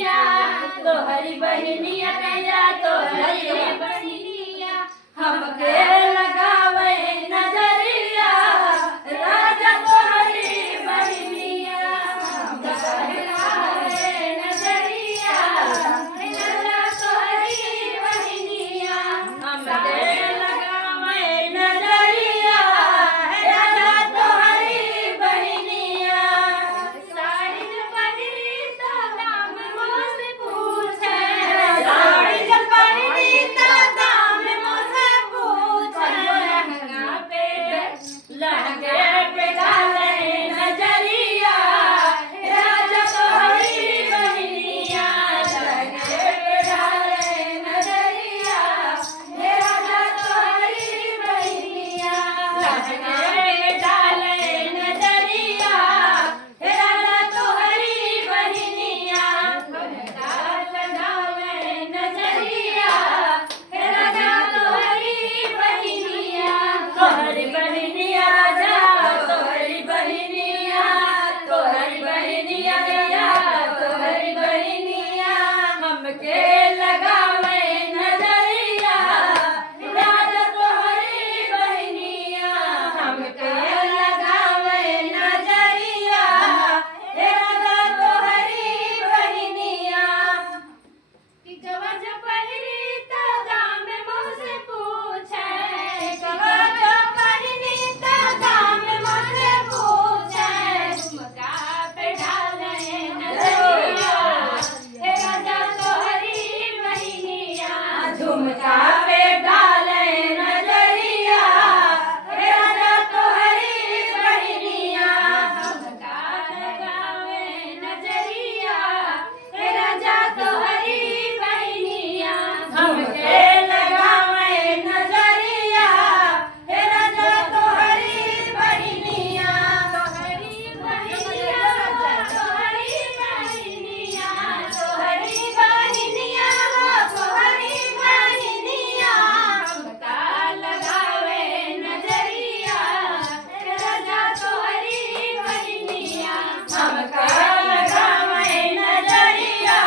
बहनिया तोहरी बहनिया कहिया तोहरी बहनिया हमके लगावे नजरिया राजा तोहरी बहनिया हमके लगावे नजरिया राजा तोहरी बहनिया हमके लगावे नजरिया राजा तोहरी बहनिया साड़ी जो पहिरी तो दाम मोसे पूछे साड़ी जो पहिरी तो दाम मोसे पूछे लहंगे पे डाले नजरिया राजा तोहरी बहनिया लहंगे पे डाले नजरिया राजा तोहरी बहनिया लहंगे पे डाले नजरिया राजा तोहरी बहनिया डाले नजरिया राजा तोहरी बहनिया तोहरी बहनिया राजा तोहरी बहनिया तोहरी बहनिया राजा तोहरी बहनिया हमके लगावे नजरिया राजा तोहरी बहनिया हमके लगावे नजरिया राजा तोहरी बहनिया कि कवच पहिरी तो दाम मोसे पूछे कवच पहिरी तो दाम मोसे पूछे झुमका पे डाले नजरिया हे राजा तोहरी बहनिया झुमका पे डाले नजरिया हे राजा तोहरी बहनिया झुमका लगावे नजरिया हे राजा तोहरी बहनिया हमके लगावे नजरिया हे राजा तोहरी बहनिया तोहरी बहनिया तोहरी बहनिया तोहरी बहनिया तोहरी बहनिया हमका लगावे नजरिया हे राजा तोहरी बहनिया हमका लगावे नजरिया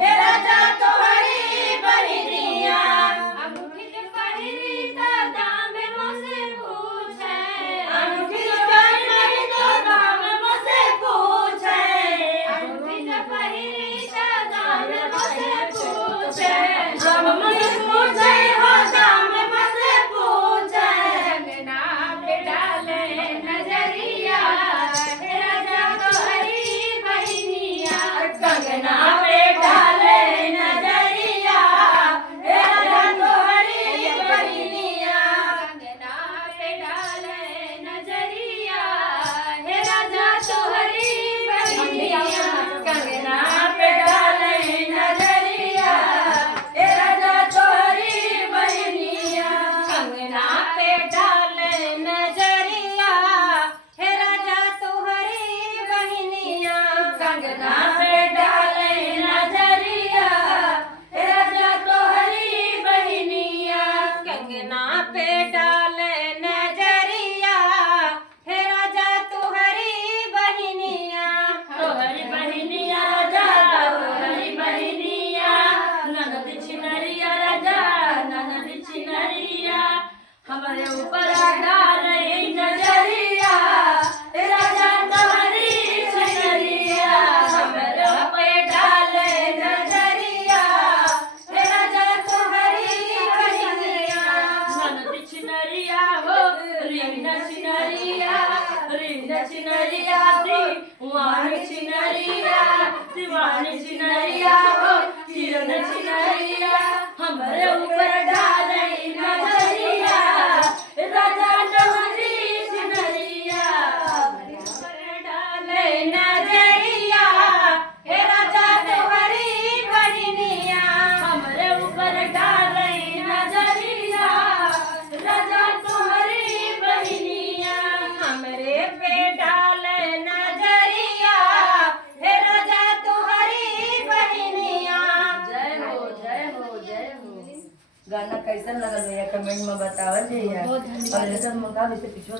हे राजा तोहरी बहनिया अंगूठी के पहिरी तो दाम मोसे पूछे अंगूठी के पहिरी तो दाम मोसे पूछे अंगूठी के पहिरी तो दाम मोसे पूछे दाम मोसे पूछे हो दाम मोसे पूछे कंगना पे डाले नजरिया हे राजा तोहरी बहनिया कंगना पे डाले नजरिया हे राजा तोहरी बहनिया कंगना पे डाले नजरिया हे राजा तोहरी बहनिया कंगना पे डाले नजरिया हे राजा तोहरी बहनिया कंगना पे डाले नजरिया हे राजा तोहरी बहनिया कंगना पे डाले नजरिया हे राजा तोहरी बहनिया कंगना पे डाले नजरिया हे राजा तोहरी बहनिया तोहरी बहनिया राजा तोहरी बहनिया ननद छिनरिया राजा ननद छिनरिया हमारे ऊपर डाले नजरिया हे राजा तोहरी छिनरिया हमारे ऊपर डाले नजरिया हे राजा तोहरी बहनिया ननद छिनरिया हो रीना छिनरिया सिवान छिनरिया सिवान छिनरिया हो किरण छिनरिया हमारे ऊपर डाले नजरिया राजा तोहरी छिनरिया हमारे ऊपर डाले नजरिया हे राजा तोहरी बहनिया हमारे ऊपर डाले नजरिया राजा तोहरी बहनिया हमरे पे डाले नजरिया हे राजा तोहरी बहनिया जय हो जय हो जय हो गाना कैसन लगल भैया कमेंट में बतावल जइया और सब मुकाबले से पिछवा